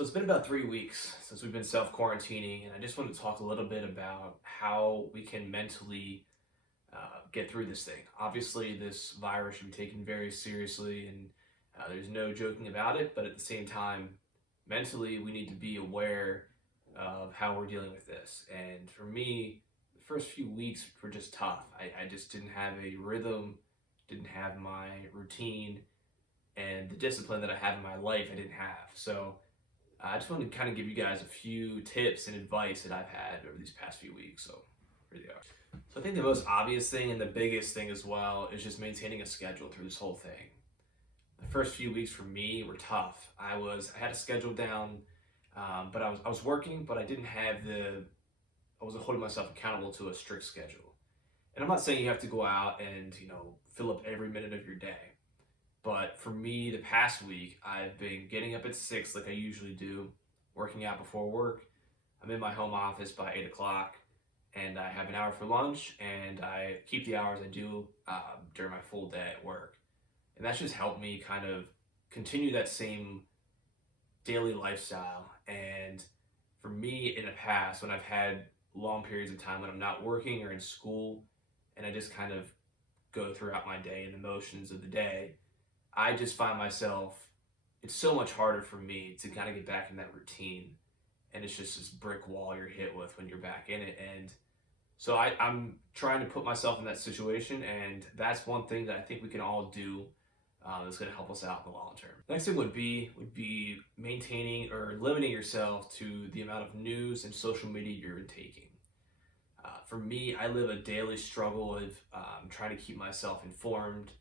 So it's been about 3 weeks since we've been self-quarantining, and I just want to talk a little bit about how we can mentally get through this thing. Obviously, this virus should be taken very seriously, and there's no joking about it. But at the same time, mentally, we need to be aware of how we're dealing with this. And for me, the first few weeks were just tough. I just didn't have a rhythm, didn't have my routine, and the discipline that I have in my life, I didn't have. So I just want to kind of give you guys a few tips and advice that I've had over these past few weeks. So here they are. So I think the most obvious thing and the biggest thing as well is just maintaining a schedule through this whole thing. The first few weeks for me were tough. I had a schedule down, but I was working, but I wasn't holding myself accountable to a strict schedule. And I'm not saying you have to go out and fill up every minute of your day. But for me, the past week, I've been getting up at 6 like I usually do, working out before work. I'm in my home office by 8 o'clock, and I have an hour for lunch, and I keep the hours I do during my full day at work. And that's just helped me kind of continue that same daily lifestyle. And for me, in the past, when I've had long periods of time when I'm not working or in school, and I just kind of go throughout my day and the motions of the day, I just find myself, it's so much harder for me to kind of get back in that routine. And it's just this brick wall you're hit with when you're back in it. And so I'm trying to put myself in that situation. And that's one thing that I think we can all do that's going to help us out in the long term. Next thing would be maintaining or limiting yourself to the amount of news and social media you're taking. For me, I live a daily struggle of trying to keep myself informed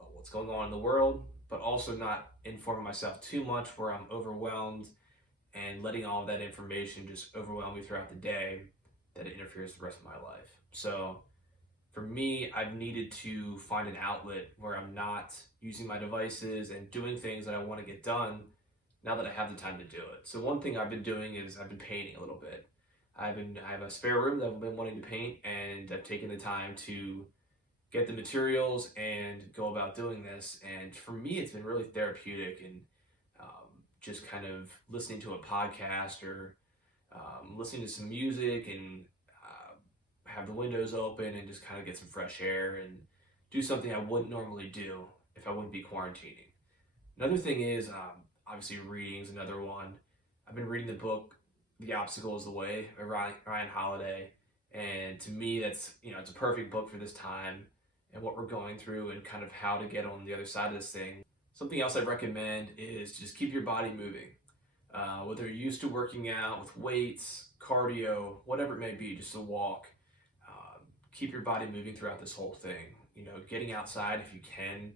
of what's going on in the world, but also not informing myself too much where I'm overwhelmed and letting all of that information just overwhelm me throughout the day that it interferes with the rest of my life. So for me, I've needed to find an outlet where I'm not using my devices and doing things that I want to get done now that I have the time to do it. So one thing I've been doing is I've been painting a little bit. I have a spare room that I've been wanting to paint, and I've taken the time to get the materials and go about doing this. And for me, it's been really therapeutic, and just kind of listening to a podcast or listening to some music and have the windows open and just kind of get some fresh air and do something I wouldn't normally do if I wouldn't be quarantining. Another thing is obviously reading is another one. I've been reading the book The Obstacle is the Way by Ryan Holiday, and to me that's it's a perfect book for this time and what we're going through and kind of how to get on the other side of this thing. Something else I recommend is just keep your body moving. Whether you're used to working out with weights, cardio, whatever it may be, just a walk. Keep your body moving throughout this whole thing. Getting outside if you can.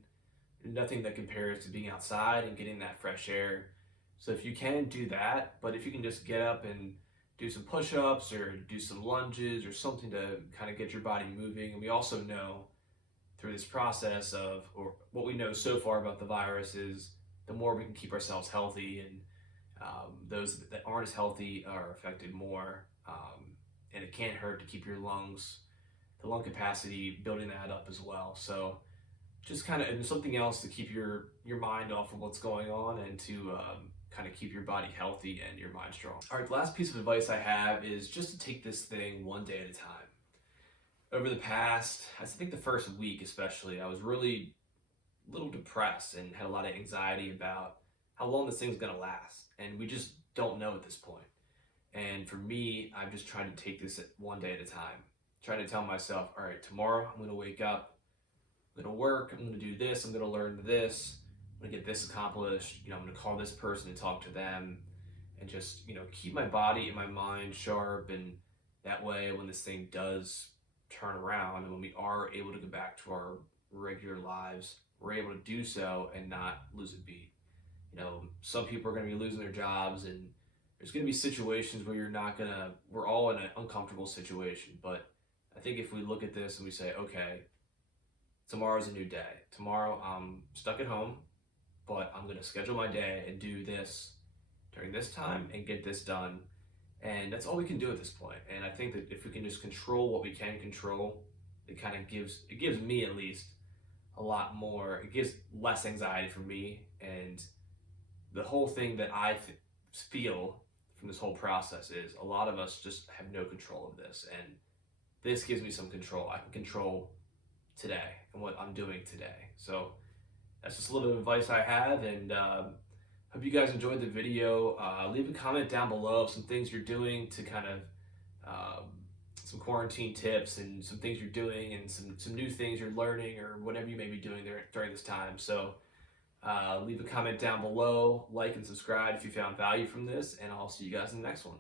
Nothing that compares to being outside and getting that fresh air. So if you can, do that. But if you can just get up and do some push-ups or do some lunges or something to kind of get your body moving. And we also know through this process or what we know so far about the virus is the more we can keep ourselves healthy, and those that aren't as healthy are affected more. And it can't hurt to keep your the lung capacity, building that up as well. So just kind of, and something else to keep your mind off of what's going on and to kind of keep your body healthy and your mind strong. All right, the last piece of advice I have is just to take this thing one day at a time. Over the past, I think the first week especially, I was really a little depressed and had a lot of anxiety about how long this thing's gonna last. And we just don't know at this point. And for me, I'm just trying to take this one day at a time. Trying to tell myself, all right, tomorrow I'm gonna wake up, I'm gonna work, I'm gonna do this, I'm gonna learn this, I'm gonna get this accomplished, I'm gonna call this person and talk to them, and just, keep my body and my mind sharp. And that way, when this thing does turn around and when we are able to go back to our regular lives, we're able to do so and not lose a beat. Some people are going to be losing their jobs, and there's going to be situations where we're all in an uncomfortable situation. But I think if we look at this and we say, okay, tomorrow's a new day. Tomorrow I'm stuck at home, but I'm going to schedule my day and do this during this time and get this done. And that's all we can do at this point. And I think that if we can just control what we can control, it gives me at least a lot more, it gives less anxiety for me, and the whole thing that feel from this whole process is a lot of us just have no control of this, and this gives me some control. I can control today and what I'm doing today. So that's just a little bit of advice I have, and hope you guys enjoyed the video. Leave a comment down below of some things you're doing to kind of some quarantine tips and some things you're doing and some new things you're learning or whatever you may be doing there during this time. So leave a comment down below, like and subscribe if you found value from this, and I'll see you guys in the next one.